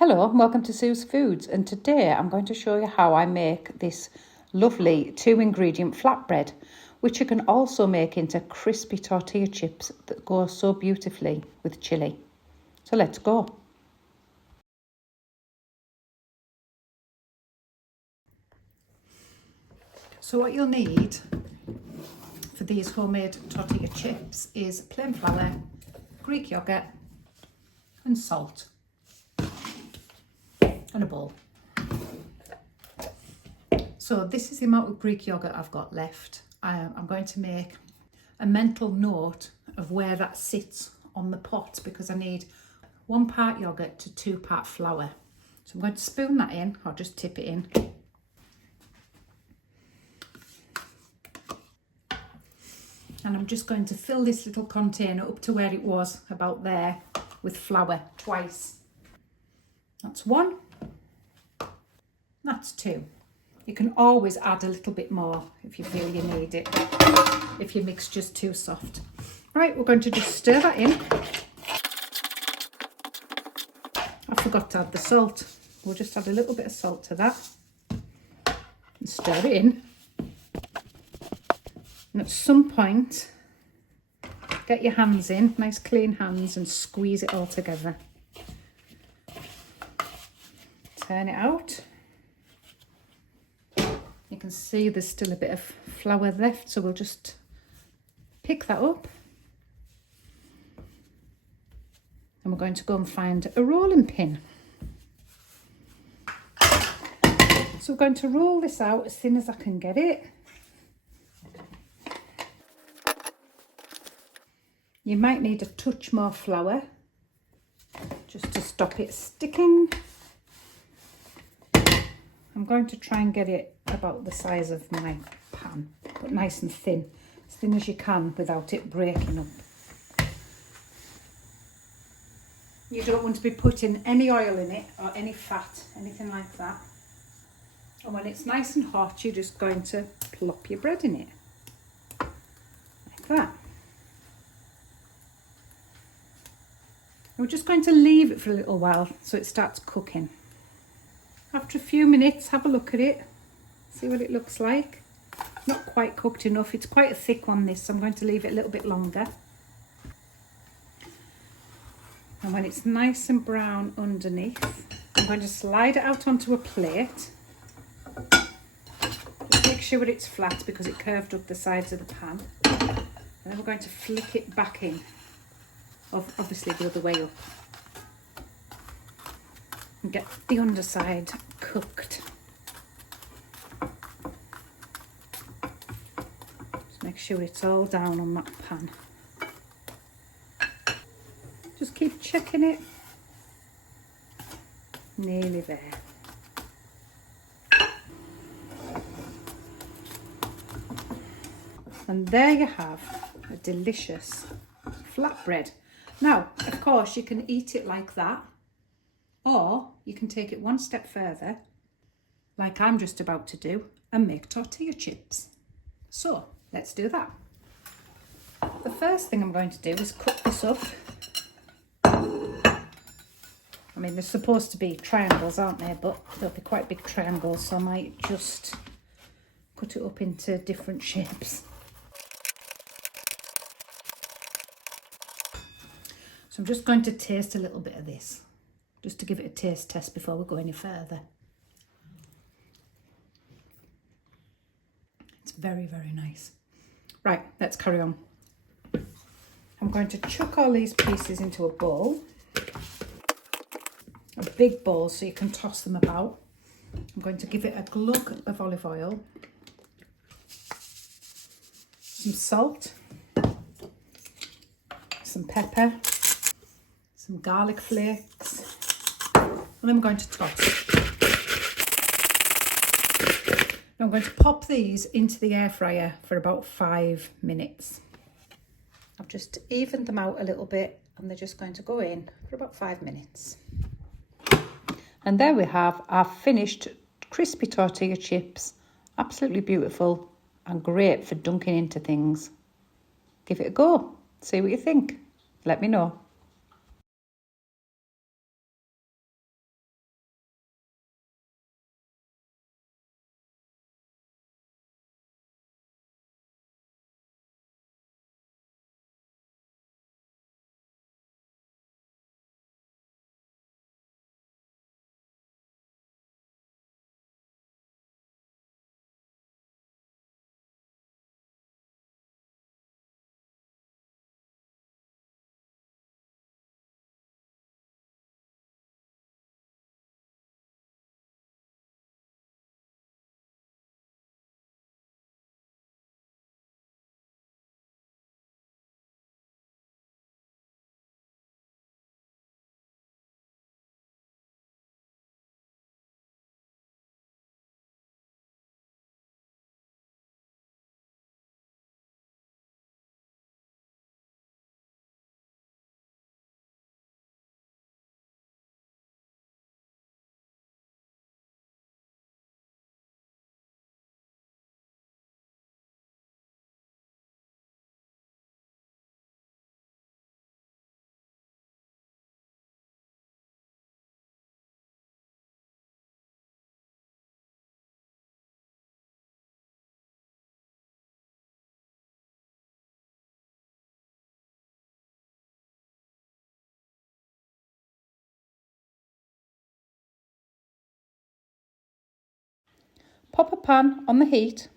Hello and welcome to Sue's Foods, and today I'm going to show you how I make this lovely 2-ingredient flatbread, which you can also make into crispy tortilla chips that go so beautifully with chilli. So let's go. So what you'll need for these homemade tortilla chips is plain flour, Greek yogurt and salt and a bowl. So this is the amount of Greek yogurt I've got left. I'm going to make a mental note of where that sits on the pot because I need 1 part yogurt to 2 part flour. So I'm going to spoon that in, or just tip it in. And I'm just going to fill this little container up to where it was, about there, with flour twice. That's 1. That's 2. You can always add a little bit more if you feel you need it, if your mixture's too soft. Right, we're going to just stir that in. I forgot to add the salt. We'll just add a little bit of salt to that and stir it in. And at some point, get your hands in, nice clean hands, and squeeze it all together. Turn it out. You can see there's still a bit of flour left, so we'll just pick that up. And we're going to go and find a rolling pin. So we're going to roll this out as thin as I can get it. You might need a touch more flour just to stop it sticking. I'm going to try and get it about the size of my pan, but nice and thin, as thin as you can without it breaking up. You don't want to be putting any oil in it or any fat, anything like that. And when it's nice and hot, you're just going to plop your bread in it, like that. We're just going to leave it for a little while so it starts cooking. After a few minutes, have a look at it, see what it looks like. Not quite cooked enough, it's quite a thick one this, so I'm going to leave it a little bit longer. And when it's nice and brown underneath, I'm going to slide it out onto a plate. Just make sure it's flat because it curved up the sides of the pan. And then we're going to flick it back in, obviously the other way up. And get the underside cooked. Just make sure it's all down on that pan. Just keep checking it. Nearly there. And there you have a delicious flatbread. Now, of course, you can eat it like that, or you can take it one step further, like I'm just about to do, and make tortilla chips. So let's do that. The first thing I'm going to do is cut this up. I mean, they're supposed to be triangles, aren't they? But they'll be quite big triangles, so I might just cut it up into different shapes. So I'm just going to taste a little bit of this, just to give it a taste test before we go any further. It's very, very nice. Right, let's carry on. I'm going to chuck all these pieces into a bowl, a big bowl so you can toss them about. I'm going to give it a glug of olive oil, some salt, some pepper, some garlic flakes, and I'm going to toss. Now I'm going to pop these into the air fryer for about 5 minutes. I've just evened them out a little bit and they're just going to go in for about 5 minutes. And there we have our finished crispy tortilla chips. Absolutely beautiful and great for dunking into things. Give it a go. See what you think. Let me know. pop a pan on the heat